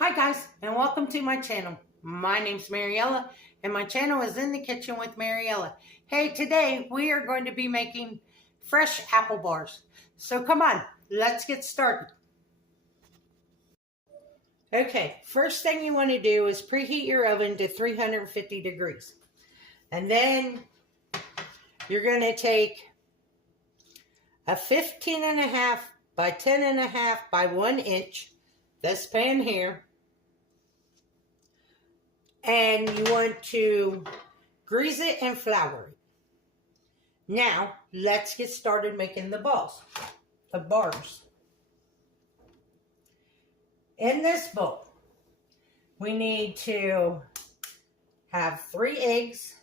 Hi guys, and welcome to my channel. My name's Mariella, and my channel is In the Kitchen with Mariella. Hey, today we are going to be making fresh apple bars. So come on, let's get started. Okay, first thing you want to do is preheat your oven to 350 degrees. And then you're going to take a 15.5 by 10.5 by 1 inch, this pan here, and you want to grease it and flour it. Now, let's get started making the bars. In this bowl, we need to have 3 eggs,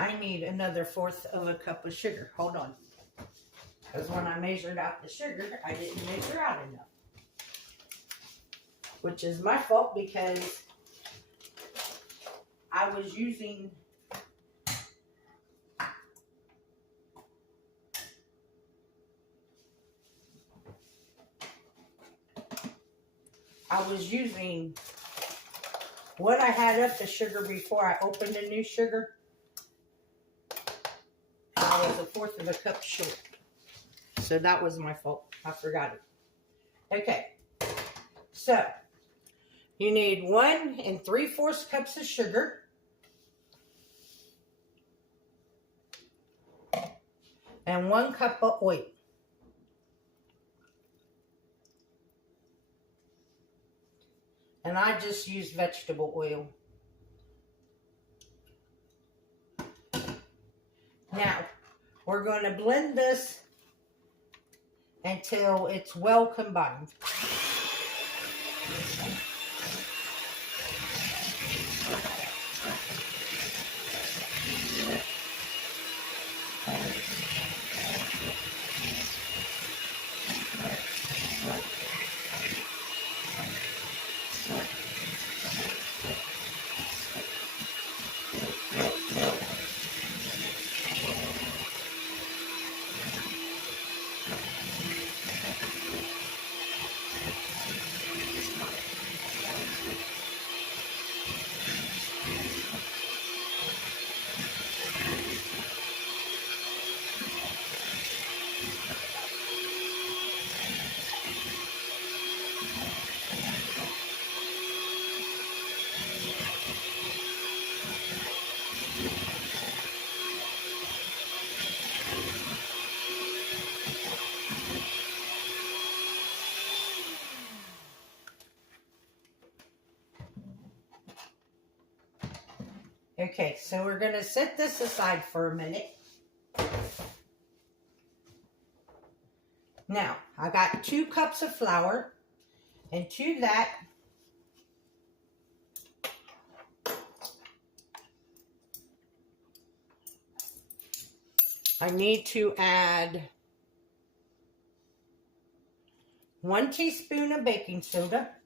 I need another 1/4 of a cup of sugar. Hold on. Because when I measured out the sugar, I didn't measure out enough. Which is my fault because I was using what I had up the sugar before I opened the new sugar. I was a 1/4 of a cup short. So that was my fault. I forgot it. Okay. So, you need 1 3/4 cups of sugar. And 1 cup of oil. And I just use vegetable oil. Now, we're going to blend this until it's well combined. Okay, so we're going to set this aside for a minute. Now, I got 2 cups of flour, and to that, I need to add 1 teaspoon of baking soda,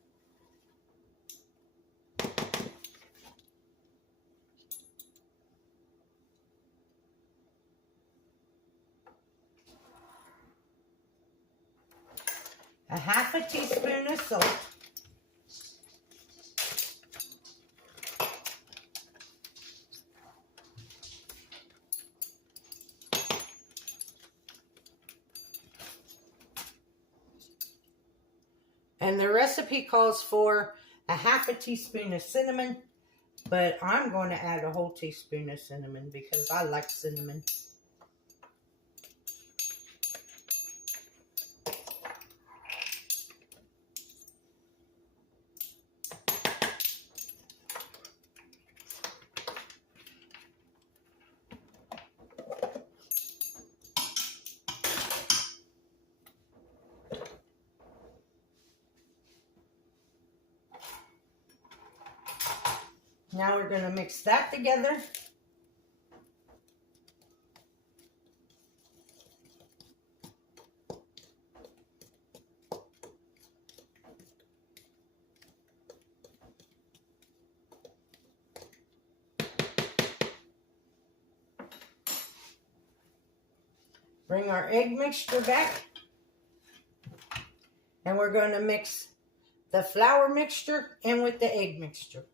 a 1/2 teaspoon of salt, and the recipe calls for a 1/2 teaspoon of cinnamon, but I'm going to add a whole teaspoon of cinnamon because I like cinnamon. Now we're going to mix that together. Bring our egg mixture back. And we're going to mix the flour mixture in with the egg mixture.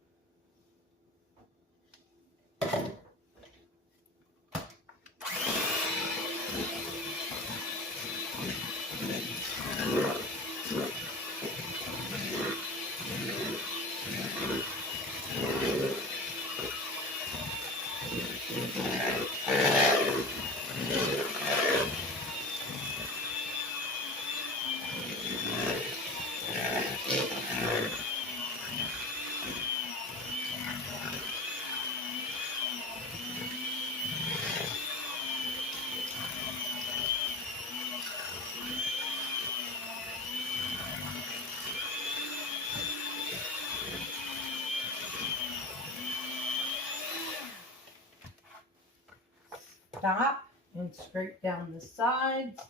Stop and scrape down the sides.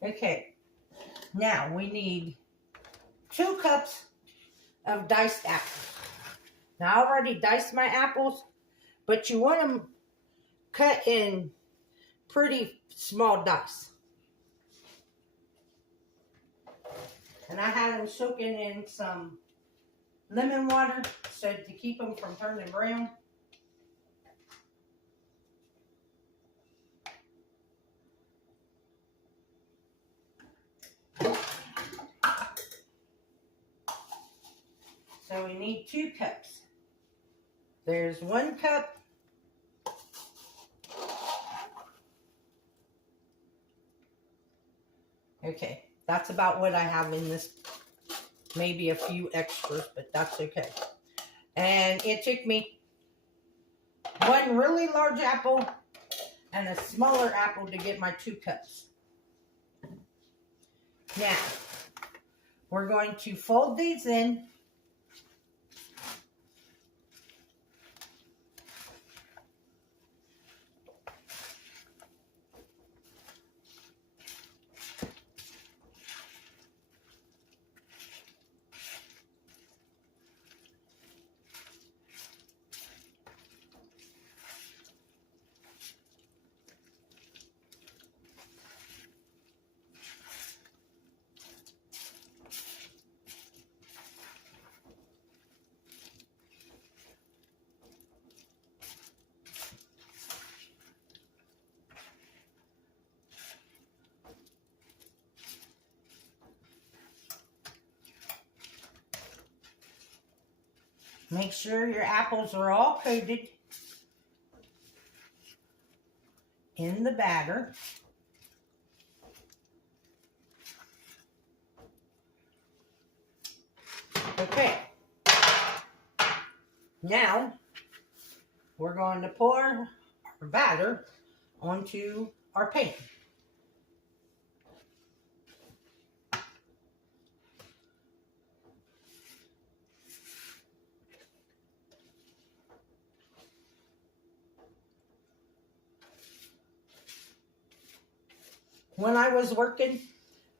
Okay, now we need 2 cups of diced apples. Now I already diced my apples, but you want them cut in pretty small dice. And I have them soaking in some lemon water so to keep them from turning brown. So we need 2 cups. There's 1 cup. Okay, that's about what I have in this. Maybe a few extras, but that's okay. And it took me 1 really large apple and a smaller apple to get my 2 cups. Now, we're going to fold these in. Make sure your apples are all coated in the batter. Okay. Now, we're going to pour our batter onto our pan. When I was working,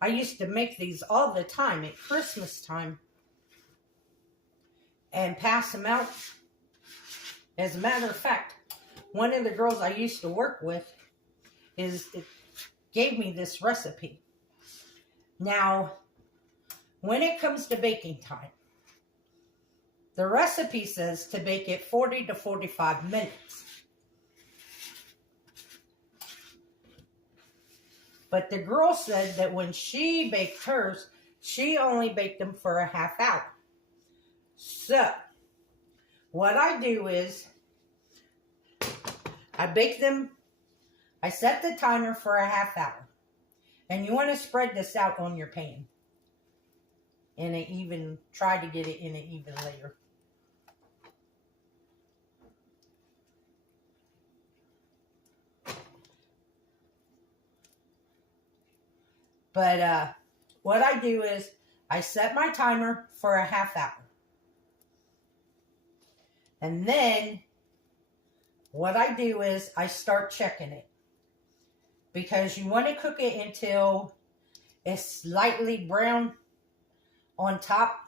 I used to make these all the time at Christmas time and pass them out. As a matter of fact, one of the girls I used to work with gave me this recipe. Now, when it comes to baking time, The recipe says to bake it 40 to 45 minutes. But the girl said that when she baked hers, she only baked them for a half hour. So, what I do is, I bake them, I set the timer for a half hour. And you want to spread this out on your pan. Try to get it in an even layer. But what I do is I set my timer for a half hour. And then what I do is I start checking it. Because you want to cook it until it's slightly brown on top.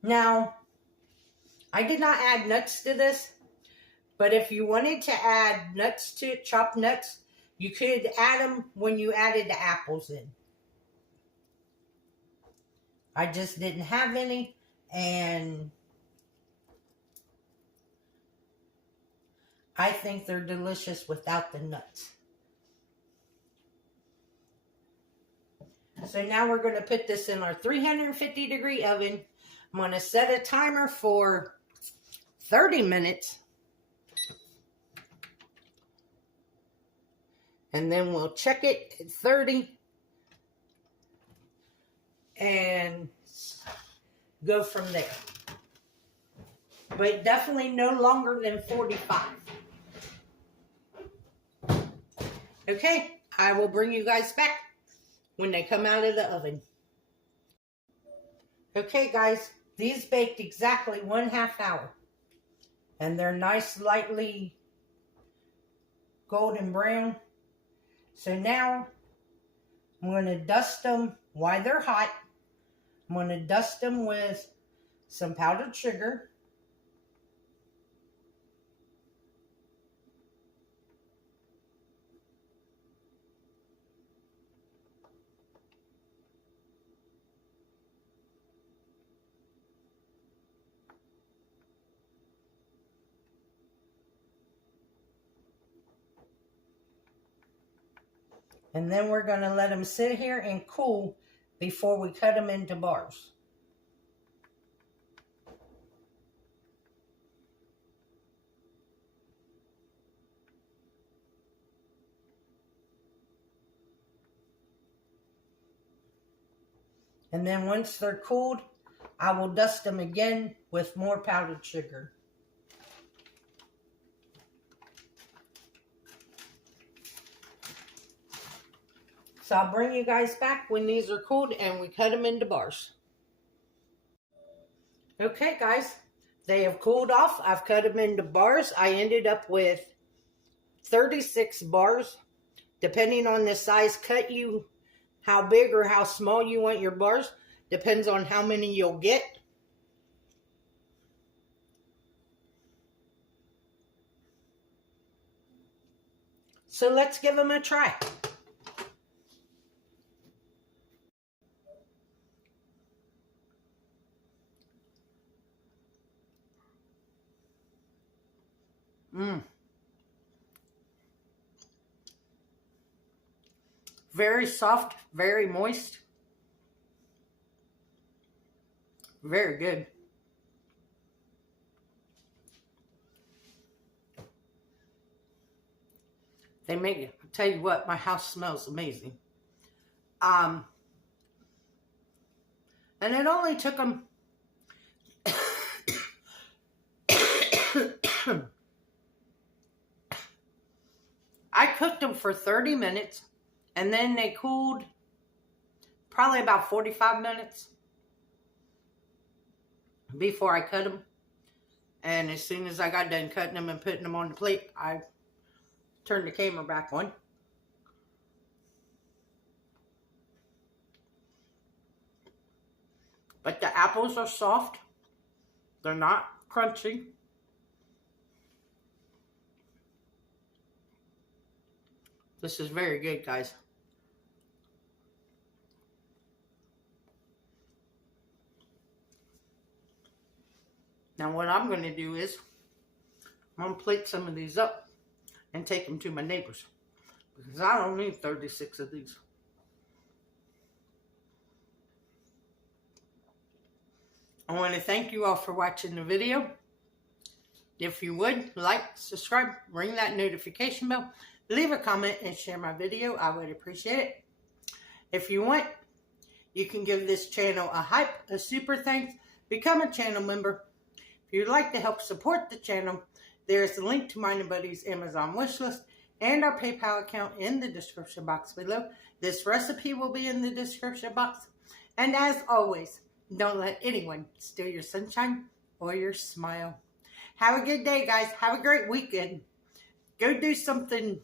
Now, I did not add nuts to this, but if you wanted to add nuts to it, chopped nuts, you could add them when you added the apples in. I just didn't have any, and I think they're delicious without the nuts. So now we're going to put this in our 350-degree oven. I'm going to set a timer for 30 minutes. And then we'll check it at 30. And go from there. But definitely no longer than 45. Okay, I will bring you guys back when they come out of the oven. Okay guys, these baked exactly 1/2 hour. And they're nice, lightly golden brown. So now, I'm going to dust them while they're hot. I'm going to dust them with some powdered sugar. And then we're going to let them sit here and cool before we cut them into bars. And then once they're cooled, I will dust them again with more powdered sugar. So I'll bring you guys back when these are cooled and we cut them into bars. Okay guys, they have cooled off. I've cut them into bars. I ended up with 36 bars. Depending on the size cut how big or how small you want your bars. Depends on how many you'll get. So let's give them a try. Very soft, very moist. Very good. They make it. I'll tell you what, my house smells amazing. And it only took them I cooked them for 30 minutes and then they cooled probably about 45 minutes before I cut them. And as soon as I got done cutting them and putting them on the plate, I turned the camera back on. But the apples are soft. They're not crunchy. This is very good, guys. Now what I'm going to do is, I'm going to plate some of these up and take them to my neighbors. Because I don't need 36 of these. I want to thank you all for watching the video. If you would, like, subscribe, ring that notification bell, leave a comment, and share my video. I would appreciate it. If you want, you can give this channel a hype, a super thanks, become a channel member. If you'd like to help support the channel, there's a link to mine and Buddy's Amazon wishlist and our PayPal account in the description box below. This recipe will be in the description box. And as always, don't let anyone steal your sunshine or your smile. Have a good day, guys. Have a great weekend. Go do something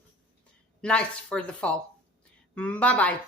nice for the fall. Bye-bye.